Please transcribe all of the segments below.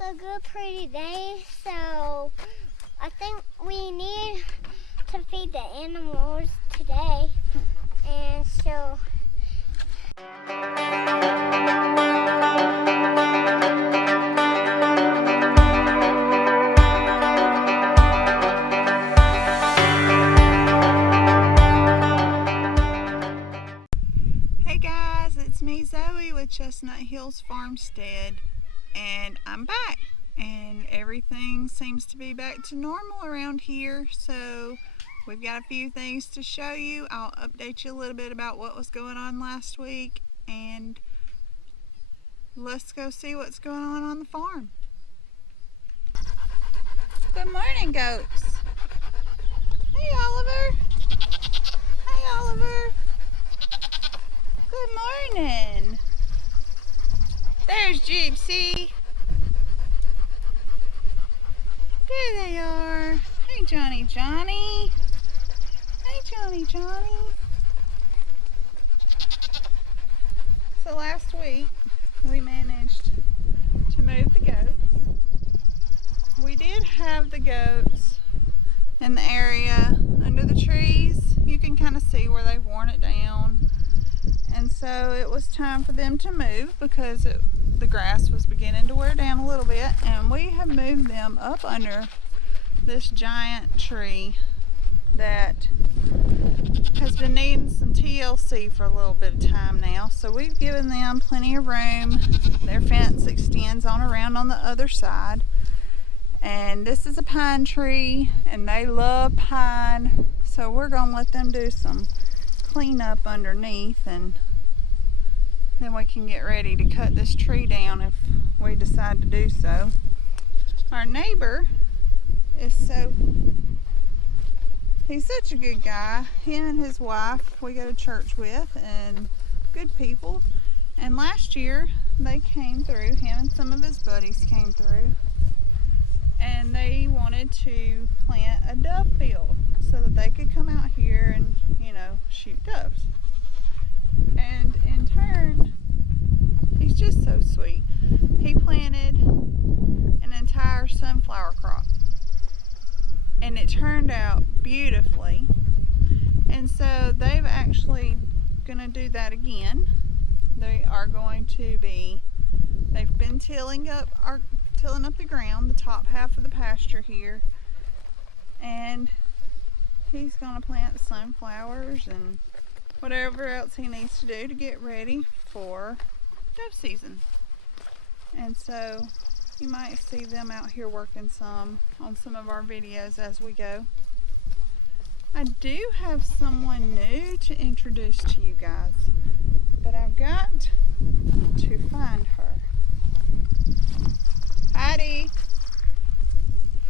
was a good, pretty day, so I think we need to feed the animals today. And so hey guys, it's me Zoe with Chestnut Hills Farmstead, and I'm back, and everything seems to be back to normal around here. So we've got a few things to show you. I'll update you a little bit about what was going on last week, and let's go see what's going on the farm. Good morning, goats. Hey Oliver. Hey Oliver. Good morning. There's Gypsy. There they are. Hey Johnny. Hey Johnny. So last week we managed to move the goats. We did have the goats in the area under the trees. You can kind of see where they've worn it down. And so it was time for them to move because the grass was beginning to wear down a little bit, and we have moved them up under this giant tree that has been needing some TLC for a little bit of time now. So we've given them plenty of room. Their fence extends on around on the other side, and this is a pine tree and they love pine, so we're going to let them do some clean up underneath, and then we can get ready to cut this tree down if we decide to do so. Our neighbor is he's such a good guy. Him and his wife we go to church with, and good people. And last year they came through, him and some of his buddies came through, and they wanted to plant a dove field so that they could come out here and, shoot doves. And in turn, he's just so sweet. He planted an entire sunflower crop, and it turned out beautifully. And so they've actually gonna do that again. They are going to be, they've been tilling up the ground, the top half of the pasture here, and he's going to plant sunflowers and whatever else he needs to do to get ready for dove season. And so you might see them out here working some on some of our videos as we go. I do have someone new to introduce to you guys, but I've got to find her. Heidi.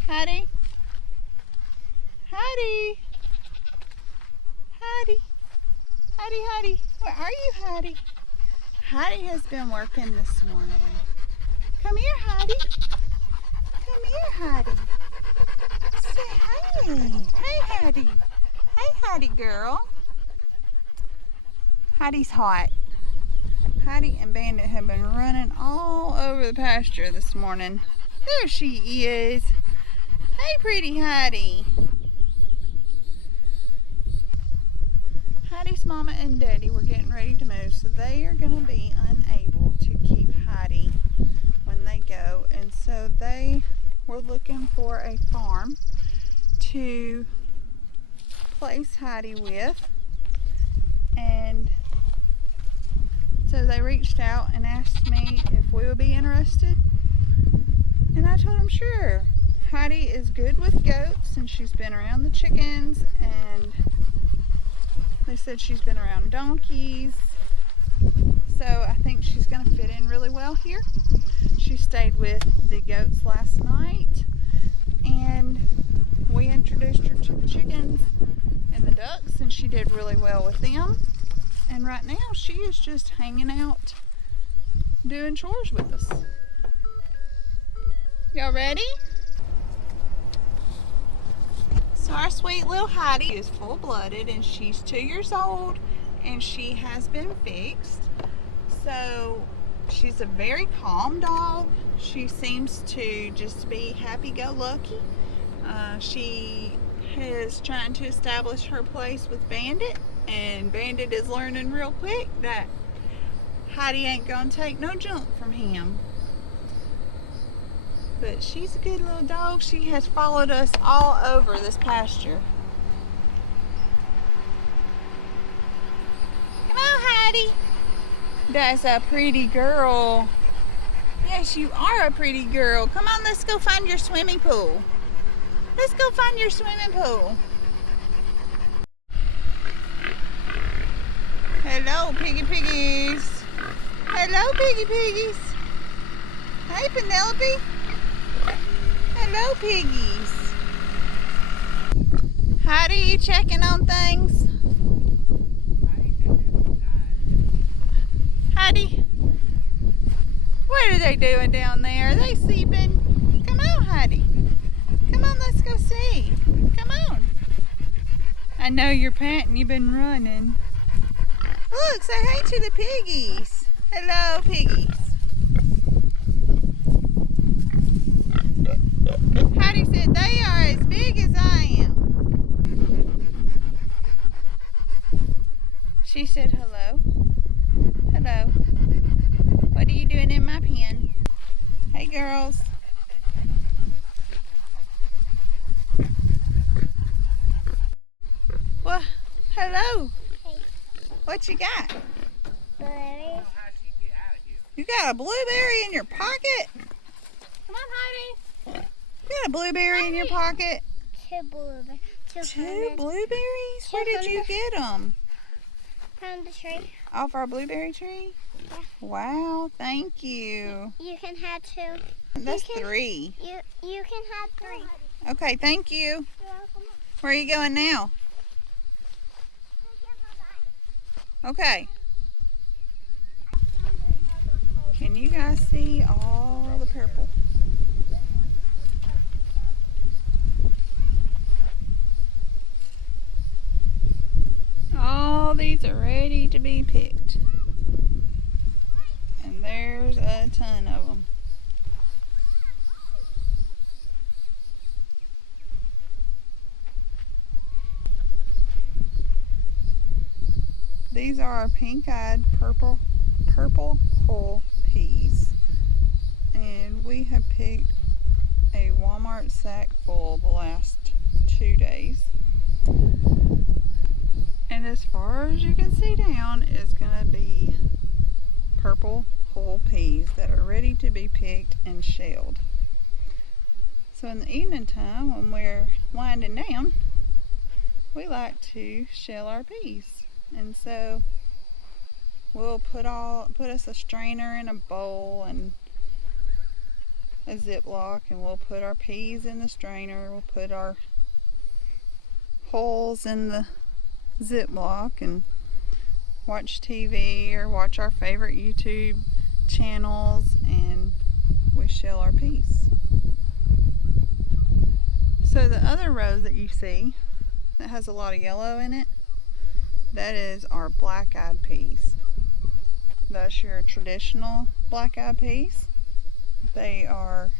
Heidi. Heidi. Heidi. Heidi, Heidi. Where are you, Heidi? Heidi has been working this morning. Come here, Heidi. Come here, Heidi. Say hi. Hey, Heidi. Hey, Heidi girl. Heidi's hot. Heidi and Bandit have been running all over the pasture this morning. There she is. Hey, pretty Heidi. Heidi's mama and daddy were getting ready to move, so they are going to be unable to keep Heidi when they go. And so they were looking for a farm to place Heidi with. And so they reached out and asked me if we would be interested, and I told them sure. Heidi is good with goats, and she's been around the chickens, and they said she's been around donkeys, so I think she's going to fit in really well here. She stayed with the goats last night, and we introduced her to the chickens and the ducks, and she did really well with them. And right now she is just hanging out doing chores with us. Y'all ready? So our sweet little Heidi is full-blooded, and she's 2 years old, and she has been fixed. So She's a very calm dog. She seems to just be happy-go-lucky. She is trying to establish her place with Bandit, and Bandit is learning real quick that Heidi ain't gonna take no junk from him. But she's a good little dog. She has followed us all over this pasture. Come on, Heidi. That's a pretty girl. Yes, you are a pretty girl. Come on, let's go find your swimming pool. Let's go find your swimming pool. Hello, piggies. Hello, piggies. Hey, Penelope. Hello, piggies. Heidi, you checking on things? Heidi, what are they doing down there? Are they sleeping? Come on, Heidi. Come on, let's go see. Come on. I know you're panting. You've been running. Look, say hey to the piggies. Hello, piggies. Heidi said they are as big as I am. She said hello. Hello. What are you doing in my pen? Hey, girls. Well, hello. Hey. What you got? Blueberries. You got a blueberry in your pocket? Come on, Heidi. You got a blueberry in your pocket? Two blueberries. Two blueberries? Where did you get them? From the tree. Off our blueberry tree? Yeah. Wow, thank you. You can have two. That's three. You can have three. Okay, thank you. You're welcome. Where are you going now? Okay. Can you guys see all the purple? All these are ready to be picked. And there's a ton of them. These are our pink-eyed purple whole peas. And we have picked a Walmart sack full the last 2 days. And as far as you can see down is going to be purple whole peas that are ready to be picked and shelled. So in the evening time when we're winding down, we like to shell our peas. And so we'll put us a strainer in a bowl and a Ziploc, and we'll put our peas in the strainer. We'll put our hulls in the Ziploc and watch TV or watch our favorite YouTube channels, and we shell our peas. So the other row that you see that has a lot of yellow in it, that is our black-eyed peas. That's your traditional black-eyed peas. They are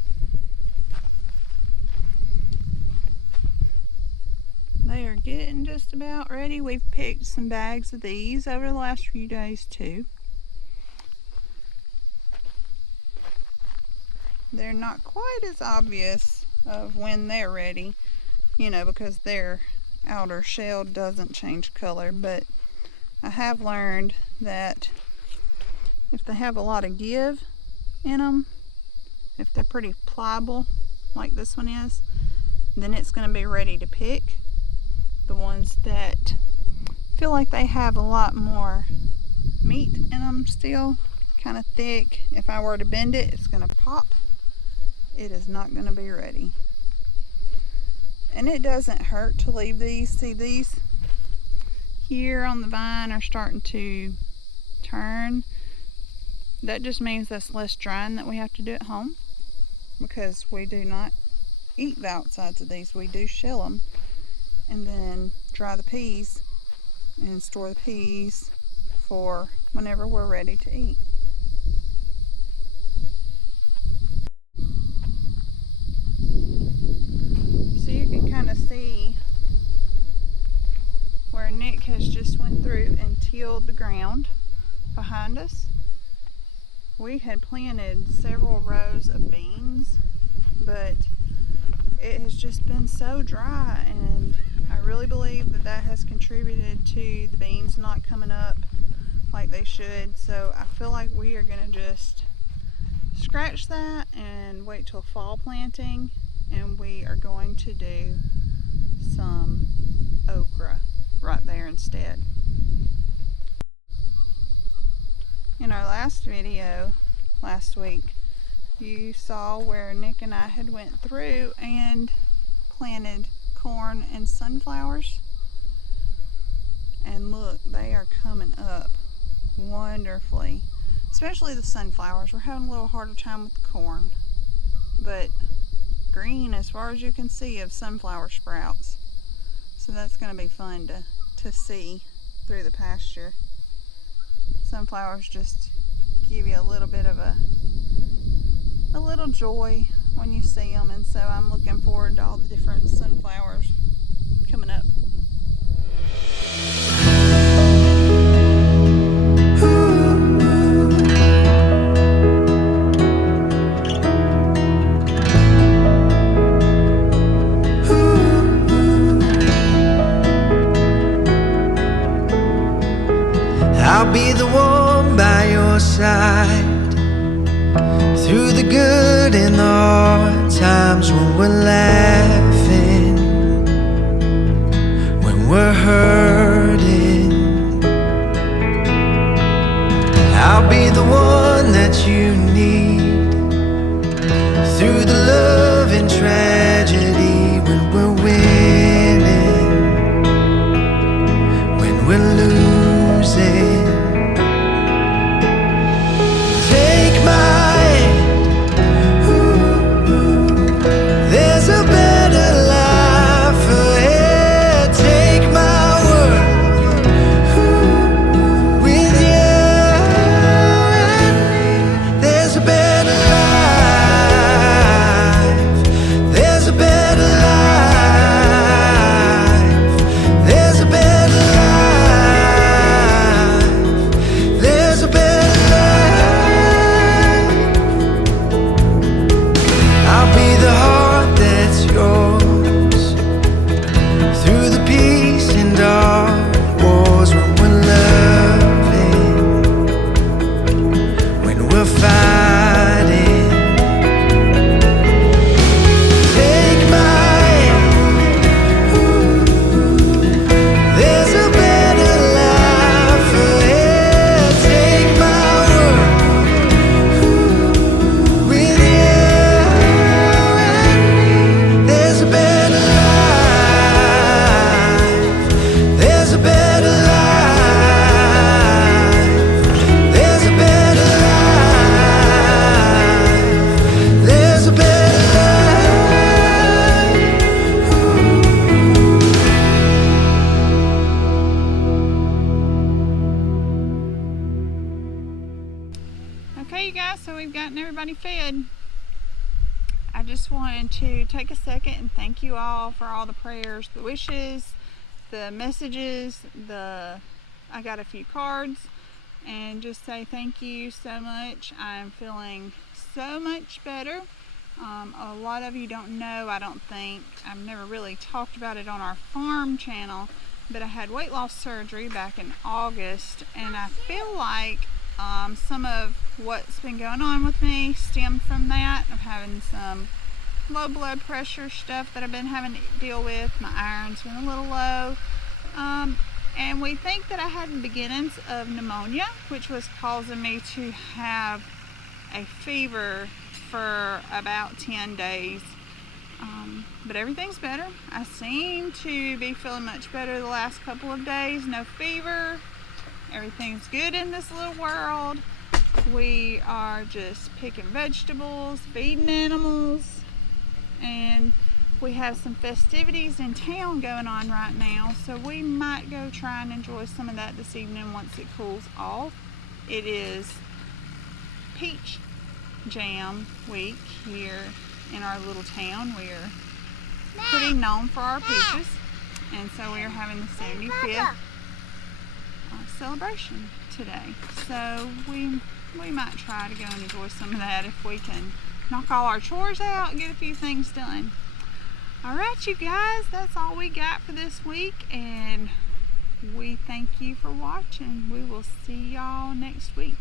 getting just about ready. We've picked some bags of these over the last few days too. They're not quite as obvious of when they're ready, you know, because their outer shell doesn't change color, but I have learned that if they have a lot of give in them, if they're pretty pliable like this one is, then it's going to be ready to pick. The ones that feel like they have a lot more meat in them still, kind of thick, if I were to bend it, it's going to pop. It is not going to be ready. And it doesn't hurt to leave these. See, these here on the vine are starting to turn. That just means that's less drying that we have to do at home, because we do not eat the outsides of these. We do shell them and then dry the peas and store the peas for whenever we're ready to eat. Nick has just went through and tilled the ground behind us. We had planted several rows of beans, but it has just been so dry, and I really believe that that has contributed to the beans not coming up like they should. So I feel like we are going to just scratch that and wait till fall planting, and we are going to do some okra right there instead. In our last video last week, you saw where Nick and I had went through and planted corn and sunflowers, and look, they are coming up wonderfully, especially the sunflowers. We're having a little harder time with the corn, but green as far as you can see of sunflower sprouts, so that's going to be fun to see through the pasture. Sunflowers just give you a little bit of a little joy when you see them, and so I'm looking forward to all the different sunflowers coming up. I'll be the one by your side through the good and the hard times, when we're laughing, when we're hurting. I'll be the one that you need through the love and tragedy, when we're winning, when we're losing. Take my Okay, you guys, so we've gotten everybody fed. I just wanted to take a second and thank you all for all the prayers, the wishes, the messages, I got a few cards, and just say thank you so much. I'm feeling so much better. A lot of you don't know, I don't think, I've never really talked about it on our farm channel, but I had weight loss surgery back in August, and I feel like some of what's been going on with me stemmed from that, of having some low blood pressure stuff that I've been having to deal with. My iron's been a little low, and we think that I had the beginnings of pneumonia, which was causing me to have a fever for about 10 days, but everything's better. I seem to be feeling much better the last couple of days. No fever. Everything's good in this little world. We are just picking vegetables, feeding animals, and we have some festivities in town going on right now, so we might go try and enjoy some of that this evening once it cools off. It is peach jam week here in our little town. We are pretty known for our peaches, And so we are having the 75th celebration today. So we might try to go and enjoy some of that if we can knock all our chores out and get a few things done. All right, you guys, that's all we got for this week, and we thank you for watching. We will see y'all next week.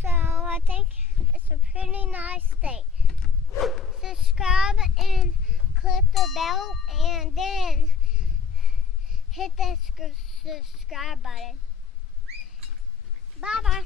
So I think it's a pretty nice day. Subscribe and click the bell and then hit the subscribe button. Bye bye.